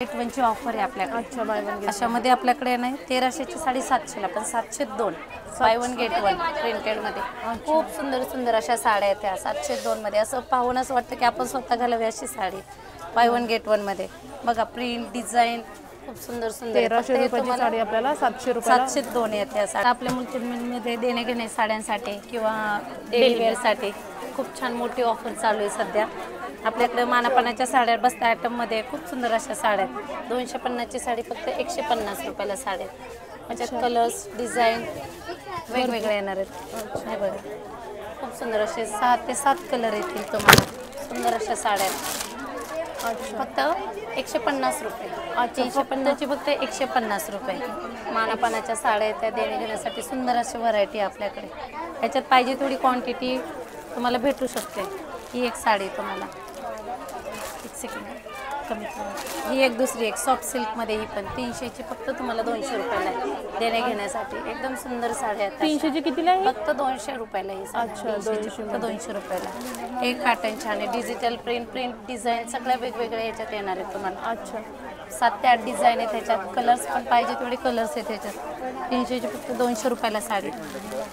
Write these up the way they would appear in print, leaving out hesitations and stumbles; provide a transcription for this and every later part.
ची ऑफर आहे आपल्याकडे। अच्छा, बाय वन गेट अशामध्ये आपल्याकडे नाही 1300 ची साडी 700 ला, पण 702 by one get one printed मध्ये खूप सुंदर सुंदर अशा साड्या आहेत त्या 702 मध्ये। असं पाहून असं वाटतं की आपण स्वतः घालावी अशी sari by one get one मध्ये। बघा प्रिंट डिझाइन खूप सुंदर सुंदर। 1300 रुपयाची साडी आपल्याला 700 रुपयाला 702 येते साड्या। आपल्या मुलचंदमध्ये देणे घेणे साड्यांसाठी किंवा डेली वेअर साठी खूप छान मोठी ऑफर चालू आहे सध्या आपल्याकडे। मानापानाच्या साड्या बस्ता आयटम मध्ये खूप सुंदर अशा साड्या आहेत। 250 ची साडी फक्त 150 रुपयाला साड्या। त्याच्यात कलर्स डिझाइन वेगवेगळे येणार आहेत। हे बघा खूप सुंदर असे 6 ते 7 कलर येतील तुम्हाला। सुंदर अशा साड्या आहेत फक्त 150 रुपये। 350 ची फक्त 150 रुपये। मानापानाच्या साड्या त्या देणे घेण्यासाठी सुंदर अशी व्हरायटी आपल्याकडे। याच्यात पाहिजे थोडी क्वांटिटी तुम्हाला भेटू शकते। ही एक साडी तुम्हाला एक सेकंड कमी करा। ही एक दुसरी एक सॉफ्ट सिल्क मध्ये ही पण 300 ची फक्त तुम्हाला 200 रुपयाला देणे घेण्यासाठी एकदम सुंदर साड्या आहेत। 300 ची कितीला आहे? फक्त 200 रुपयाला ही साडी। अच्छा 200 रुपयाला। एक पॅटर्न छान आहे डिजिटल प्रिंट डिझाइन सगळ्या वेगवेगळ्या याच्यात येणार आहेत तुम्हाला। अच्छा 7 ते 8 डिझाइन आहे त्याच्यात। कलर्स पण पाहिजे तेवढे कलर्स आहेत त्याच्यात। 300 ची फक्त 200 रुपयाला साडी।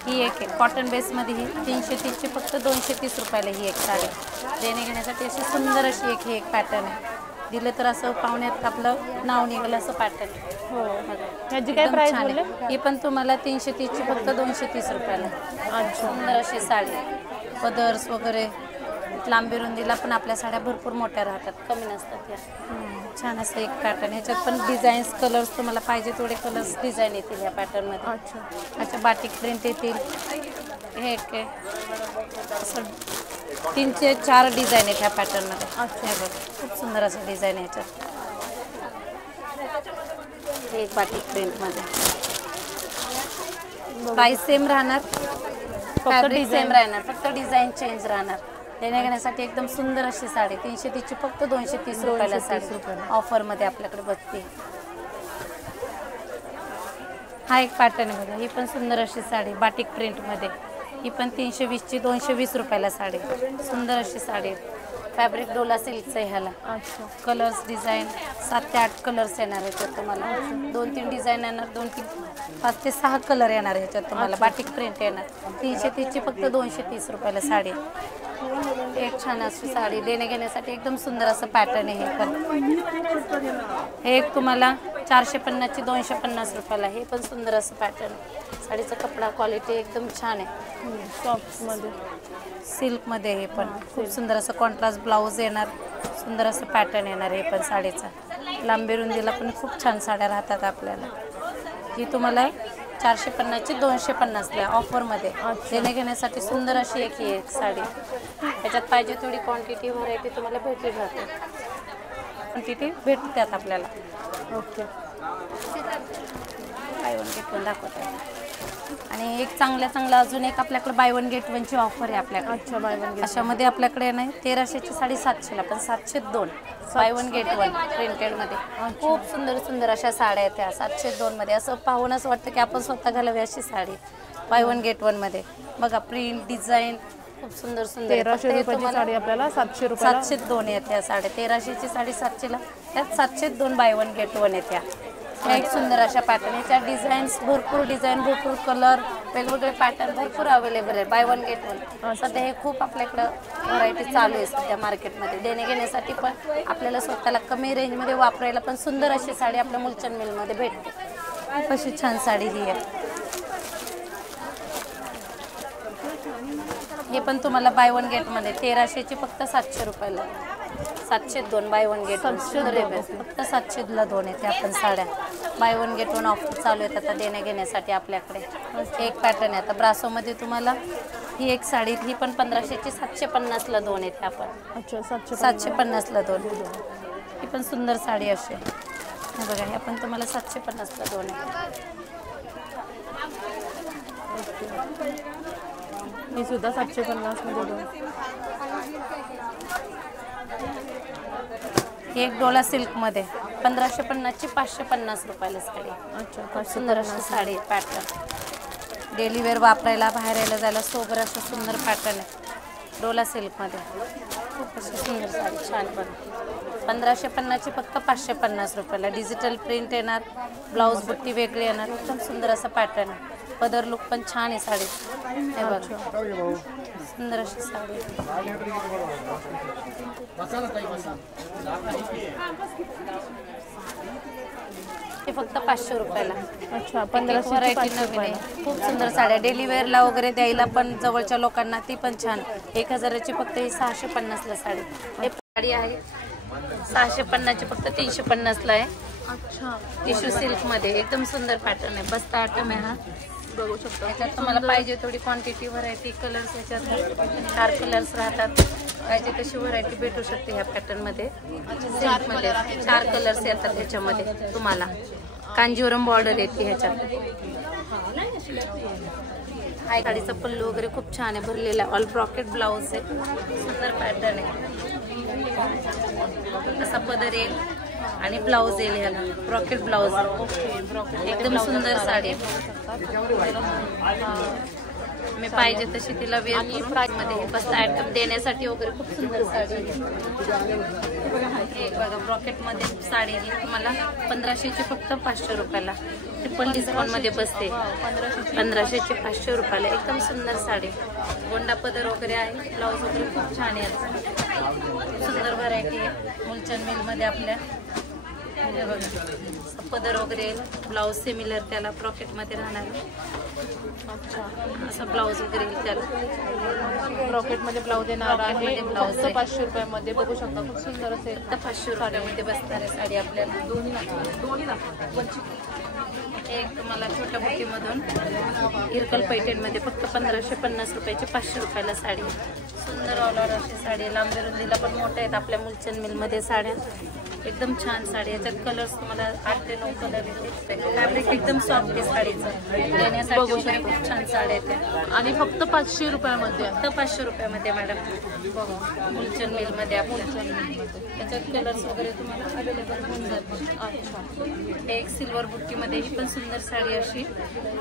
ही एक आहे कॉटन बेस मध्ये ही 330 ची फक्त 230 रुपयाला ही एक साडी देणे घेण्यासाठी अशी सुंदर अशी एक ही एक पॅटर्न आहे। दिलं तर असं पाहुण्यात आपलं नाव निघालं असं पॅटर्न आहे। हो ह्याची काय प्राइस बोलले? ही पण तुम्हाला 330 ची फक्त 230 रुपयाला। अच्छा सुंदर अशी साडी पदर्स वगैरे लांबी रुंदीला पण आपल्या साड्या भरपूर मोठ्या राहतात कमी नसतात या। छान असं एक पॅटर्न ह्याच्यात पण डिझाईन्स कलर्स तुम्हाला पाहिजे तेवढे कलर्स डिझाईन येतील या पॅटर्न मध्ये। अच्छा बाटिक प्रिंट येतील। हे एक असं 3 ते 4 डिझाईन आहेत ह्या पॅटर्न मध्ये। अच्छा बघा खूप सुंदर असं डिझाईन आहे ह्याच्यात। हे एक बाटिक प्रिंट मध्ये प्राइस सेम राहणार फॅब्रिक सेम राहणार फक्त डिझाईन चेंज राहणार। देणे घेण्यासाठी एकदम सुंदर अशी साडी 330 ची फक्त 230 रुपयाला साडी ऑफर मध्ये आपल्याकडे बसते। हा एक पॅटर्न आहे बघा ही पण सुंदर अशी साडी बाटिक प्रिंट मध्ये ही पण 320 ची 220 रुपयाला साडी। सुंदर अशी साडी फॅब्रिक डोला सिल्कचं आहे ह्याला। अच्छा कलर्स डिझाईन 7 ते 8 कलर्स येणार ह्याच्यात तुम्हाला। 2-3 डिझाईन येणार 5 ते 6 कलर येणार ह्याच्यात तुम्हाला। बाटिक प्रिंट येणार 330 ची फक्त 230 रुपयाला साडी। एक छान अशी साडी देणे घेण्यासाठी एकदम सुंदर असं पॅटर्न आहे हे पण। हे एक तुम्हाला 450 ची 250 रुपयाला। हे पण सुंदर असं पॅटर्न। साडीचा कपडा क्वालिटी एकदम छान आहे सॉफ्ट मध्ये सिल्क मध्ये। हे पण खूप सुंदर असं कॉन्ट्रास्ट ब्लाउज येणार सुंदर असं पॅटर्न येणार हे पण साडीचा। लांबी रुंदीला पण खूप छान साड्या राहतात आपल्याला। ही तुम्हाला 450 ची 250 ला ऑफर मध्ये देणे घेण्यासाठी सुंदर अशी एक ही एक साडी। त्याच्यात पाहिजे थोडी क्वांटिटी व्हरायटी तुम्हाला भेटली जाते। क्वांटिटी भेटतात आपल्याला। Okay by one get one दाखवते। आणि एक चांगलं अजून एक आपल्याकडे बाय वन गेट वन ची ऑफर आहे आपल्याकडे। अच्छा बाय वन गेट अशामध्ये आपल्याकडे नाही 1300 ची साडी 700 ला, पण 702 by one get one printed मध्ये खूप सुंदर सुंदर अशा साड्या आहेत त्या 702 मध्ये। असं पाहून असं वाटतं की आपण स्वतः घालावी अशी sari by one get one मध्ये। बघा प्रिंट डिझाईन खूप सुंदर सुंदर। 1300 रुपयाची साडी आपल्याला 700 रुपयाला 702 येत्या साड्या। 1300 ची साडी 700 ला त्यात 702 बाय वन गेट वन येत्या। एक सुंदर अशा पॅटर्न याच्या डिझाईन्स भरपूर कलर वेगवेगळे पॅटर्न भरपूर अवेलेबल आहे बाय वन गेट वन। सध्या हे खूप आपल्याकडं व्हरायटी चालू आहे सध्या मार्केटमध्ये। देणे घेण्यासाठी पण आपल्याला स्वतःला कमी रेंजमध्ये वापरायला पण सुंदर अशी साडी आपल्या मुलचंद मिलमध्ये भेटते। अशी छान साडी ही आहे। हे पण तुम्हाला बाय वन गेट मध्ये 1300 ची फक्त 700 रुपयाला। 702 बाय वन गेट वन फक्त 700 ला 2 येते आपण साड्या। By one get one offer चालू आहे आता देणे घेण्यासाठी आपल्याकडे। एक पॅटर्न आहे आता ब्रासो मध्ये तुम्हाला ही एक साडी ही पण 1500 ची 750 ला 2 येते आपण। अच्छा 750 ला 2 ही पण सुंदर साडी अशी हे बघा। हे पण तुम्हाला 750 ला 2 आहे। ही सुद्धा 750 मध्ये 2। एक डोला सिल्क मध्ये 1550 ची 550 रुपयाला साडी। अच्छा सुंदर अशी साडी पॅटर्न डेली वेअर वापरायला बाहेर यायला जायला सोबर असं सुंदर पॅटर्न आहे डोला सिल्क मध्ये। खूप अशी सुंदर साडी छान पण 1550ची फक्त 550 रुपयाला. डिजिटल प्रिंट येणार, ब्लाऊज बुट्टी वेगळी येणार, एकदम सुंदर असं पॅटर्न आहे. पदर लुक पण छान आहे साडी. हे बघा सुंदर अशी साडी. हे फक्त 500 रुपयाला. अच्छा, 1500 व्हरायटी नवीन आहे. खूप सुंदर साड्या डेली वेअरला वगैरे द्यायला पण जवळच्या लोकांना ती पण छान. 1000ची फक्त ही 650ला साडी. हे साडी आहे 650ची फक्त 350ला आहे. अच्छा, टिश्यू सिल्क मध्ये एकदम सुंदर पॅटर्न आहे. बस्ता आयटम आहे हा. बघू शकता. याच्यात तुम्हाला पाहिजे थोडी क्वांटिटी व्हरायटी कलर्स याच्यात 4 कलर्स राहतात. पाहिजे तशी व्हरायटी भेटू शकते ह्या पॅटर्न मध्ये. सिल्क मध्ये 4 कलर्स येतात ह्याच्यामध्ये तुम्हाला. कांजीवरम बॉर्डर येते ह्याच्यात. हा साडीचा पल्लू वगैरे खूप छान आहे भरलेला. ऑल ब्रॉकेट ब्लाउज आहे. सुंदर पॅटर्न आहे. असा पदर येईल आणि ब्लाऊज येईल ह्याला. ब्रॉकेट ब्लाऊज एकदम सुंदर साडी. मी पाहिजे तशी तिला वेअर प्राइस मध्ये बस आयटम देण्यासाठी वगैरे खूप सुंदर साडी. बघा ब्रॉकेट मध्ये साडी ही तुम्हाला 1500ची फक्त 500 रुपयाला. ट्रिपल डिस्काउंट मध्ये बसते. 1500ची 500 रुपयाला. एकदम सुंदर साडी. गोंडा पदर वगैरे आहे. ब्लाऊज वगैरे खूप छान आहे. सुंदर व्हरायटी आहे मुलचंद मिल मध्ये आपल्या. हे बघा पदर वगैरे ब्लाऊज सिमिलर त्याला ब्रॉकेट मध्ये राहणार. अच्छा, असं ब्लाऊज वगैरे त्याला ब्रॉकेट मध्ये ब्लाऊज येणार आहे. ब्लाऊज 500 रुपयामध्ये बघू शकता. खूप सुंदर असेल. फक्त 500 रुपयामध्ये बसणार आहे साडी आपल्याला. दोन्ही एक तुम्हाला छोट्या बुटीमधून इरकल पैठणमध्ये फक्त 1550 रुपयाची 500 रुपयाला साडी. सुंदर ऑलर अशी साडी. लांबी रुंदीला पण मोठ्या आहेत आपल्या मुलचंद मिलमध्ये साड्या. एकदम छान साडी. याच्यात कलर्स तुम्हाला 8 ते 9 कलर येते. फॅब्रिक एकदम सॉफ्ट आहे साडीचं. देण्यासाठी वगैरे खूप छान साड्या आहेत. आणि फक्त 500 रुपयामध्ये. फक्त 500 रुपयामध्ये मॅडम. बघा मुलचंद मिलमध्ये आपल्या. त्याच्यात कलर्स वगैरे तुम्हाला अवेलेबल होऊन जाते. अच्छा, एक सिल्वर बुट्टीमध्ये ही पण सुंदर साडी अशी.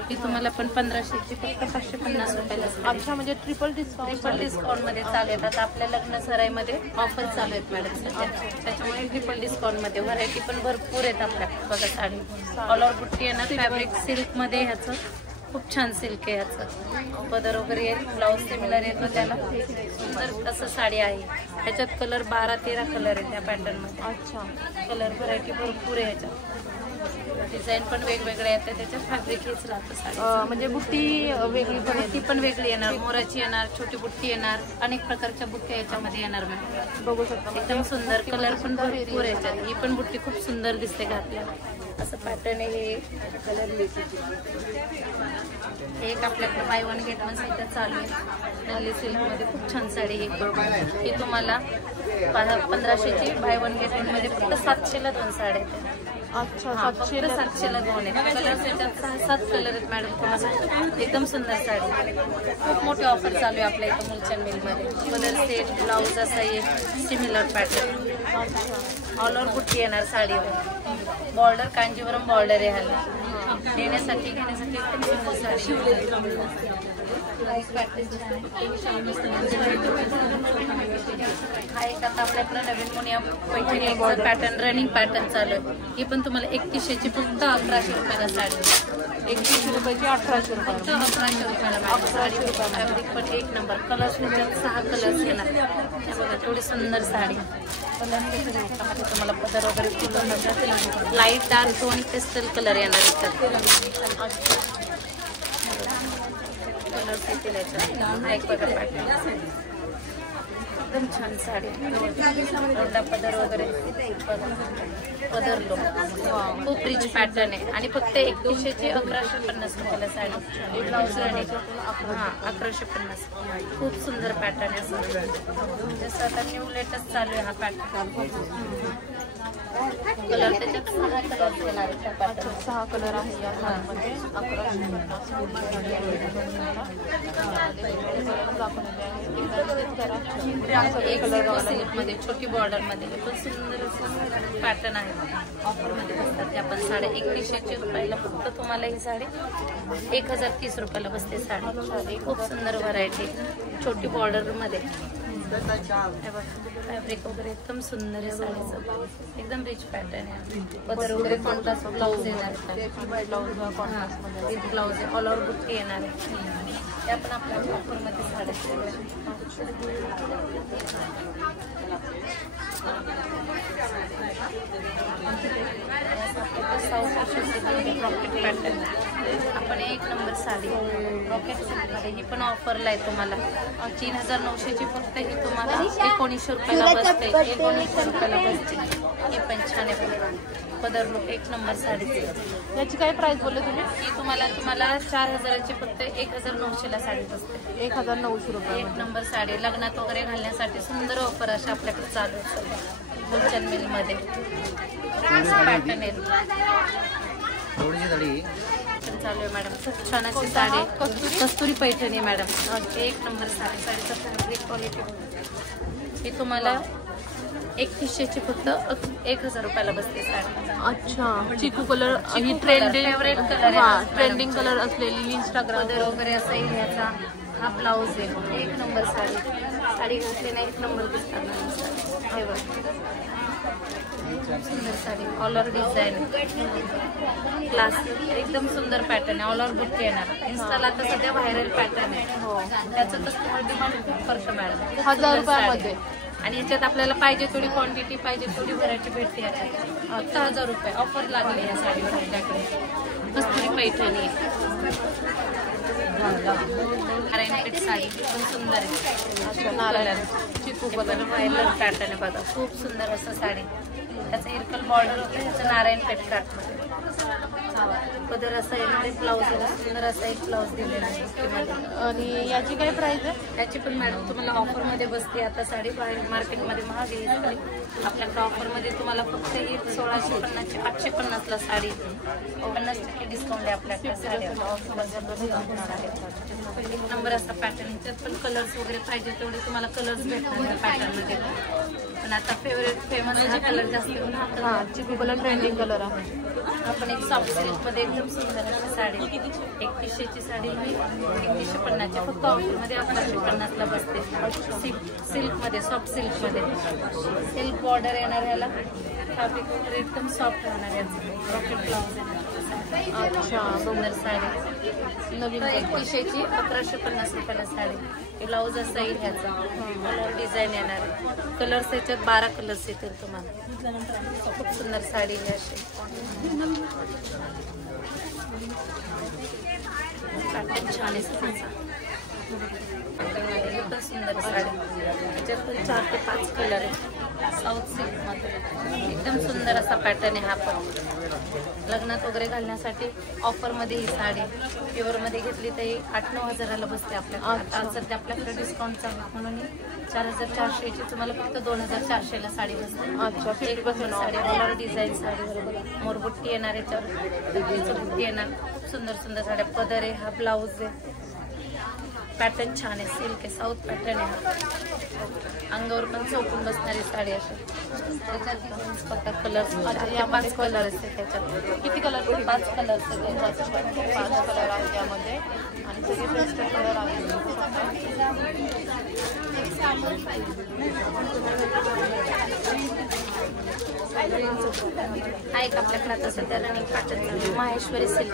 ही तुम्हाला पण 1500ची फक्त 550 रुपयाला. अच्छा, म्हणजे ट्रिपल डिस्काउंट मध्ये चालू आहेत. आता आपल्या लग्न सराईमध्ये ऑफर चालू आहेत मॅडम सध्या. त्याच्यामुळे ट्रिपल डिस्काउंट मध्ये व्हरायटी पण भरपूर आहेत आपल्या. बघा साडी ऑल ओव्हर बुट्टी येणार. फॅब्रिक सिल्क मध्ये ह्याचं खूप छान सिल्क आहे ह्याचं. पदर वगैरे येईल. ब्लाऊज सिमिलर येतो त्याला. सुंदर असं साडी आहे. ह्याच्यात कलर 12-13 कलर आहेत त्या पॅटर्न मध्ये. अच्छा, कलर व्हरायटी भरपूर आहे ह्याच्यात. डिझाईन पण वेगवेगळे येते. त्याच्यात फॅब्रिक हेच राहतं साडी. म्हणजे बुट्टी वेगळी पण बुट्टी पण वेगळी येणार. मोराची येणार, छोटी बुट्टी येणार. अनेक प्रकारच्या बुट्ट्या याच्यामध्ये येणार मॅम. बघू शकता. एकदम सुंदर कलर पण भरपूर याच्यात. ही पण बुट्टी खूप सुंदर दिसते घातल्यावर. असं पॅटर्न आहे. हे कलर एक आपल्याकडे बाय वन गेट वन सध्या चालू आहे. नल्ली सिल्क मध्ये खूप छान साडी. ही तुम्हाला 1500ची बाय वन गेट वन मध्ये फक्त 700ला 2 साड्या आहेत. अच्छा, 700ला 2 आहे. कलर त्याच्यात 6-7 कलर आहेत मॅडम तुम्हाला. एकदम सुंदर साडी. खूप मोठी ऑफर चालू आहे आपल्या इथं मुलचंद मिलमध्ये. कलर सेट ब्लाऊज असा येईल सिमिलर पॅटर्न. ऑल ओव्हर बुट्टी येणार साडीवर. बॉर्डर कांजीवरम बॉर्डर आहे ह्याला. घेण्यासाठी एकदम सुंदर साडी. हा एक आता आपल्याकडे नवीन Muniya Paithani pattern running pattern चालू आहे. ही पण तुम्हाला 3100ची फक्त 1100 रुपयाला साडी. 3100 रुपयाची 1800 रुपये. फक्त 1100 रुपयाला साडी. फॅब्रिक पण एक नंबर. कलर्स 6 कलर्स येणार. हे बघा थोडी सुंदर साडी. तुम्हाला पदर वगैरे फुलं लाईट डार्क 2 पेस्टल कलर येणार इथं. कलर्स येतील याच्यात. एक बघा पॅटर्न एकदम छान साडी. मोठा पदर वगैरे पदर लो खूप रिच पॅटर्न आहे. आणि फक्त 3100ची 1150 रुपयाला साडी. Blouse running 1150. खूप सुंदर पॅटर्न आहे. जसं आता न्यू लेटेस्ट चालू आहे हा पॅटर्न. कलर त्याच्यात 6 कलर येणार आहे. 6 कलर आहे या साडीमध्ये. 1100 सिल्क मध्ये छोटी बॉर्डर मध्ये पण सुंदर पॅटर्न आहे. ऑफर मध्ये बसतात त्या पण साड्या. 3100 रुपयाला फक्त तुम्हाला ही साडी 1030 रुपयाला बसते साडी. खूप सुंदर व्हरायटी. छोटी बॉर्डर मध्ये हे बघ फॅब्रिक वगैरे एकदम सुंदर आहे साडीचं, एकदम रिच पॅटर्न आहे. पदर वगैरे कॉन्ट्रास्ट ब्लाऊज येणार विथ ब्लाऊज आहे, ऑल ओव्हर बुट्टी येणार आहे. त्या पण आपल्या ऑफरमध्ये साड्या रॉकेट पॅटर्न आपण एक नंबर साडी रॉकेट सिल्कमध्ये ही पण ऑफरला आहे तुम्हाला. 3900ची फक्त ही तुम्हाला 1900 रुपयाला बसते. 1900 रुपयाला बसते. हे पण छान आहे पदर लुक एक नंबर साडीचे. याची काय प्राइस बोलले तुम्ही? ही तुम्हाला 4000ची फक्त 1900ला साडी बसते. 1900 रुपये. एक नंबर साडी लग्नात वगैरे घालण्यासाठी सुंदर ऑफर अशा आपल्याकडे चालू आहे गुलशन मिलमध्ये. पॅटर्न आहे चालू आहे मॅडम. खूप छान अशी साडी कस्तुरी पैठणी मॅडम. एक नंबर साडी. साडीचा फॅब्रिक क्वालिटी ही तुम्हाला 3100ची फक्त 1000 रुपयाला बसते साडी. अच्छा, चिकू कलर ही ट्रेंडिंग फेवरेट कलर आहे. ट्रेंडिंग कलर असलेली इंस्टाग्राम वगैरे असा ह्याचा हा ब्लाऊज आहे. एक नंबर साडी. साडी घातली नाही एक नंबर दिसतात. हे बघ सुंदर sari all over design class एकदम सुंदर पॅटर्न आहे. ऑल ओव्हर बुट्टी येणार. इन्स्टाला आता सध्या व्हायरल पॅटर्न आहे. हो, त्याचं कस्टमर डिमांड खूप करतं मॅडम. 1000 रुपयामध्ये. आणि याच्यात आपल्याला पाहिजे थोडी क्वांटिटी पाहिजे थोडी व्हरायटी भेटते. याच्यात फक्त 1000 रुपये ऑफर लागली या साडीवर. आपल्याकडे कस्तुरी पैठणी नारायणपेठ साडी पण सुंदर आहे. नारायण चिकू कलर व्हायरल पॅटर्न आहे बघा. खूप सुंदर असं साडी. त्याचं इरकल बॉर्डर होतं. ह्याचं नारायणपेठ काठमध्ये पदर असा यामध्ये ब्लाऊज आहे. सुंदर असा एक ब्लाऊज दिलेला आहे. आणि याची काय प्राइस आहे? याची पण मॅडम तुम्हाला ऑफरमध्ये बसते. आता साडी बाहेर मार्केटमध्ये महाग आहे. आपल्याकडे ऑफरमध्ये तुम्हाला फक्त ही 1650ची 550ला साडी 50% डिस्काउंट आहे आपल्याकडे साडी. एक नंबर असा पॅटर्न. याच्यात पण कलर्स वगैरे पाहिजे तेवढे तुम्हाला कलर्स भेटणार त्या पॅटर्नमध्ये. पण आता फेमस हा कलर जास्त चिकू कलर ट्रेंडिंग कलर आहे. आपण एक सॉफ्ट सिल्कमध्ये एकदम सुंदर अशी साडी 3100ची साडी ही 3150ची फक्त ऑफरमध्ये 1150ला बसते. सिल्कमध्ये सॉफ्ट सिल्कमध्ये सिल्क बॉर्डर येणार. याला फॅब्रिक वगैरे एकदम सॉफ्ट राहणार. याचं रॉकेट ब्लाऊज येणार. अच्छा, सुंदर साडी नवीन 3100ची 1150 रुपयाला साडी. ब्लाऊज असा येईल ह्याचा. कलर डिझाईन येणार आहे. कलर्स याच्यात 12 कलर्स येतील तुम्हाला. खूप सुंदर साडी ही अशी पॅटर्न छान आहे त्याचा. एकदम सुंदर साडी. त्याच्यात पण 4 ते 5 कलर आहे. साऊथ सिल्कमध्ये एकदम सुंदर असा पॅटर्न आहे. हा पण लग्नात वगैरे घालण्यासाठी ऑफरमध्ये ही साडी प्युअरमध्ये घेतली तरी 8-9 हजाराला बसते आपल्याकडे. आता सध्या आपल्याकडे डिस्काउंट चालू म्हणून 4400ची तुम्हाला फक्त 2400ला साडी बसते. अच्छा, 50% साडी ऑल डिझाईन साडीवर मोरबुट्टी येणार. याच्यावर बुट्टी येणार. खूप सुंदर सुंदर साड्या. पदर आहे. हा ब्लाऊज आहे. पॅटर्न छान आहे. सिल्क आहे. साऊथ पॅटर्न आहे. अंगावर पण चौकून बसणारी साडी अशी. त्याच्यात फक्त कलर्स 5 कलर असते. त्याच्यात किती कलर? 5 कलर सगळे. 5 कलर आहे त्यामध्ये आणि सगळे पेस्टल कलर आहे. हा एक आपल्याकडे आता सध्या रनिंग पॅटर्न माहेश्वरी सिल्क.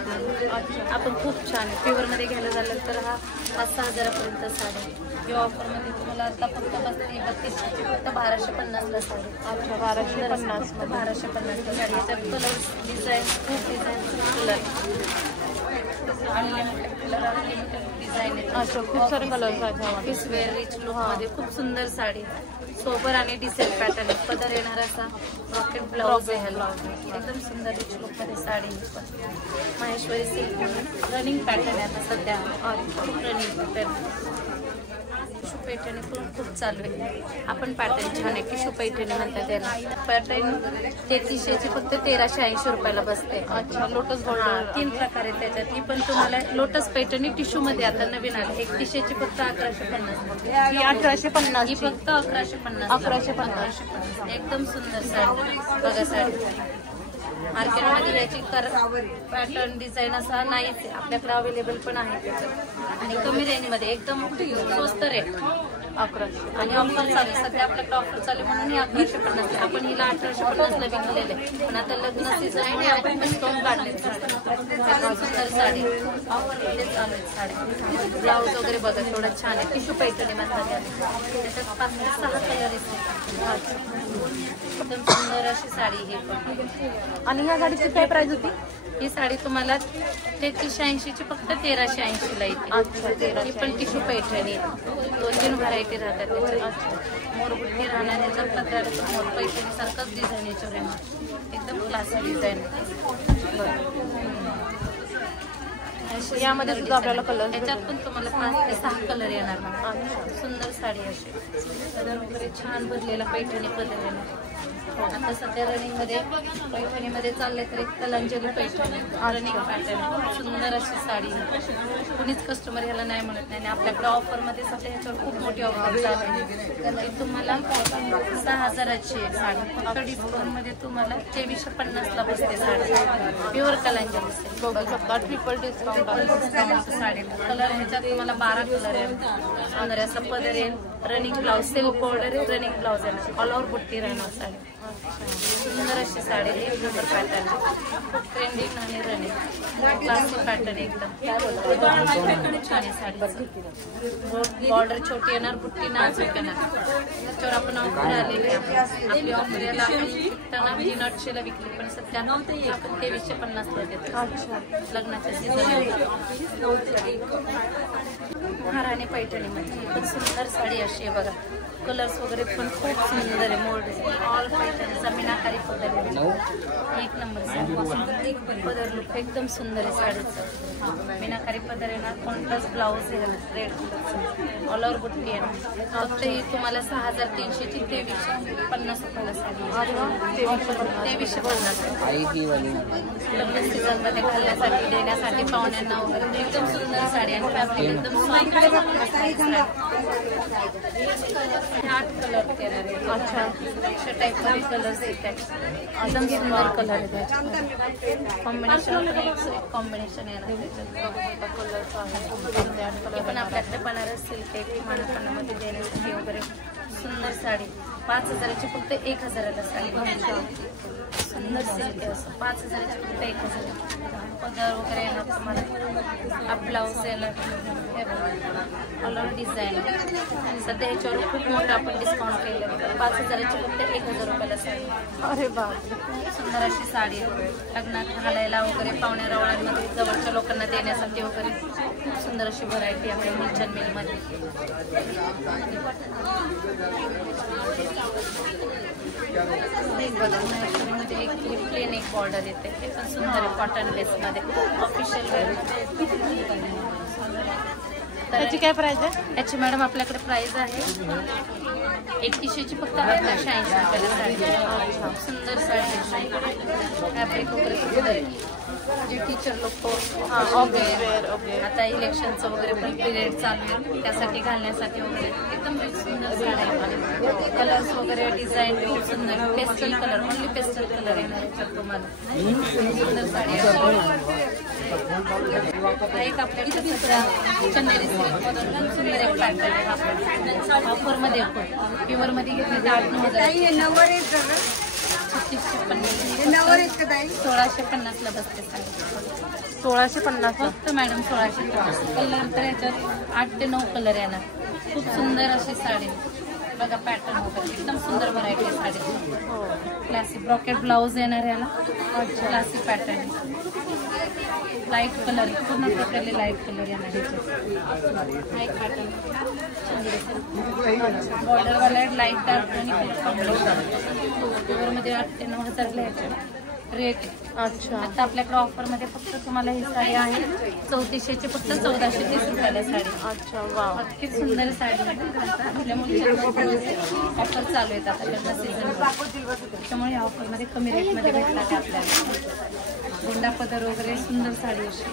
आपण खूप छान आहे. प्युअरमध्ये घ्यायला झालं तर हा 5-6 हजारापर्यंत साडी. किंवा ऑफरमध्ये तुम्हाला आता फक्त बसते 3200ची फक्त 1250ला साडी. अच्छा, 1250. 1250ला साडी. याच्यात कलर डिझाईन खूप design colour unlimited colour unlimited design आहे. अच्छा, खूप सारे कलर्स आहेत. ऑफिस वेअर रिच लुकमध्ये खूप सुंदर साडी. सोबर आणि डिसेंट पॅटर्न. पदर येणार असा रॉकेट ब्लाऊज आहे. एकदम सुंदर रिच लुकमध्ये साडी. माहेश्वरी सिल्क म्हणून रनिंग पॅटर्न आहे आता सध्या. खूप रनिंग पॅटर्न. टिशू पैठणी पण खूप चालू आहे. आपण पॅटर्न छान आहे. टिशू पैठणी म्हणतात त्याला. पॅटर्न 3300ची फक्त 1380 रुपयाला बसते. अच्छा, लोटस बॉर्डर 3 प्रकार आहे त्याच्यात. ही पण तुम्हाला लोटस पैठणी टिशू मध्ये आता नवीन आले. 3100ची फक्त 1150. ही 1850. ही फक्त 1150. 1150. एकदम सुंदर साडी बघा. साडी मार्केटमध्ये याची पॅटर्न डिझाईन असा नाहीच आहे. आपल्याकडे अवेलेबल पण आहे त्याच्यात. आणि कमी रेंजमध्ये एकदम स्वस्त रेट. 1100 आणि ऑफर चालू आहे सध्या आपल्याकडे ऑफर चालू आहे म्हणून ही 1150 आपण हिला 1850 ला विकलेले पण आता लग्न सीझन आहे आपण स्टॉक काढले सुंदर साडी ऑफरमध्ये चालू आहेत साडी ब्लाऊज वगैरे बघा थोडं छान आहे टिश्यू पैठणी म्हणतात त्याच्यात 5 ते 6 कलर आहेत एकदम सुंदर अशी साडी ही पण आणि ह्या साडीची काय प्राइस होती ही साडी तुम्हाला 3380 ची फक्त 1380 ला येते अच्छा ही पण टिश्यू पैठणी 2-3 व्हरायटी राहतात त्याच्यात मोरबुट्टी राहणार याचा पदर मोर पैठणी सारखंच डिझाईन याच्यावर एकदम क्लासी डिझाईन यामध्ये सुद्धा आपल्याला कलर त्याच्यात पण तुम्हाला 5 ते 6 कलर येणार ना सुंदर साडी अशी पदर वगैरे छान भरलेला पैठणी पदर येणार आता सध्या रनिंग मध्ये पैठणीमध्ये चालले तर एक कलांजली पैठणी रनिंग पॅटर्न खूप सुंदर अशी साडी कुणीच कस्टमर याला नाही म्हणत नाही आणि आपल्याकडे ऑफर मध्ये सध्या ह्याच्यावर खूप मोठी ऑफर चालू आहे तुम्हाला 6000ची आहे साडी फक्त डिस्काउंट मध्ये तुम्हाला 2350 ला बसते साडी प्युअर कलांजली बघू शकता ट्रिपल डिस्काउंट साडी कलर ह्याच्यात तुम्हाला 12 कलर आहे सुंदर असा पदर येईल रनिंग ब्लाउज सिल्क बॉर्डर आहे रनिंग ब्लाउज आहे ऑल ओव्हर बुट्टी राहणार साडी सुंदर अशी साडी एक नंबर पॅटर्न खूप ट्रेंडिंग आणि रनिंग क्लासिक पॅटर्न एकदम छान आहे साडी बॉर्डर छोटी येणार बुट्टी नाजूक येणार त्याच्यावर आपण ऑफर आलेली आहे आपली ऑफर याला आपण 300 ला विकली पण सध्या आपण 2350 ला देतो लग्नाच्या सीझन हाराने पैठणीमध्ये पण सुंदर साडी अशी आहे बघा कलर्स वगैरे पण खूप सुंदर आहे मोल्ड ऑल पैठणीचा मीनाकारी पदर आहे एक नंबर साडी पदर लुक एकदम सुंदर आहे साडीचं मीनाकारी पदर येणार कॉन्ट्रास्ट ब्लाऊज आहे रेड कलरचं ऑल ओव्हर बुट्टी येणार फक्त ही तुम्हाला 6300 ची 2350 रुपयाला साडी 2350 लग्न सीझन मध्ये घालण्यासाठी देण्यासाठी पाहुण्यांना वगैरे एकदम सुंदर साडी आणि फॅब्रिक एकदम आठ कलर येणार आहे अशा टाईप मध्ये कलर्स येतात एकदम सुंदर कलर आहे कॉम्बिनेशन येणार त्याच्यात पण आपल्याकडे बनारस सिल्क आहे मानपणामध्ये देण्यासाठी वगैरे सुंदर साडी 5000ची फक्त 1000ला साडी सुंदर सिल्क आहे असं 5000ची फक्त 1000 पदर वगैरे येणार तुम्हाला ब्लाऊज येणार ऑल ओव्हर डिझाईन सध्या ह्याच्यावर खूप मोठं आपण डिस्काउंट केलं 5000ची फक्त 1000 रुपयाला साडी अरे बाप सुंदर अशी साडी लग्नात घालायला वगैरे पाहुण्या रावळ्यांमध्ये जवळच्या लोकांना देण्यासाठी वगैरे खूप सुंदर अशी व्हरायटी आपल्या मुलचंद मिलमध्ये एक प्लेन एक बॉर्डर येते हे पण सुंदर आहे कॉटन बेसमध्ये ऑफिशियल त्याची काय प्राइस आहे याची मॅडम आपल्याकडे प्राइस आहे 3100 ची फक्त 1880 रुपयाला साडी सुंदर साडी फॅब्रिक वगैरे सुंदर आहे जे टीचर लोक आता इलेक्शनचं वगैरे पण पिरियड चालू आहे त्यासाठी घालण्यासाठी वगैरे एकदम सुंदर साड्या कलर्स वगैरे डिझाईन खूप सुंदर pastel colour only pastel colour येणार याच्यात तुम्हाला सुंदर साडी एक आपल्याकडे सध्या चंदेरी सिल्कमधून सुंदर एक पॅटर्न आहे ऑफरमध्ये प्युअर मध्ये घेतले तर 1650 ला बसते साडी 1650 फक्त मॅडम 1650 कलर तर याच्यात 8 ते 9 कलर येणार खूप सुंदर अशी साडी बघा पॅटर्न वगैरे एकदम सुंदर व्हरायटी आहे साडी क्लासिक ब्रॉकेट ब्लाऊज येणार याला क्लासिक पॅटर्न लाईट कलर पूर्ण टोटली लाईट कलर येणार लाईट पॅटर्न बॉर्डरवाला लाईट डार्क आणि मध्ये 8 ते 9000 ला रेट अच्छा आता आपल्याकडे ऑफर मध्ये फक्त तुम्हाला ही साडी आहे 3400 ची फक्त 1430 रुपयाला साडी अच्छा वाव इतकी सुंदर साडी आपल्या मुलींच्या ऑफर चालू आहेत आता लग्न सीझन त्याच्यामुळे या ऑफर मध्ये कमी रेट मध्ये भेटतात आपल्याला गोंडा पदर वगैरे सुंदर साडी अशी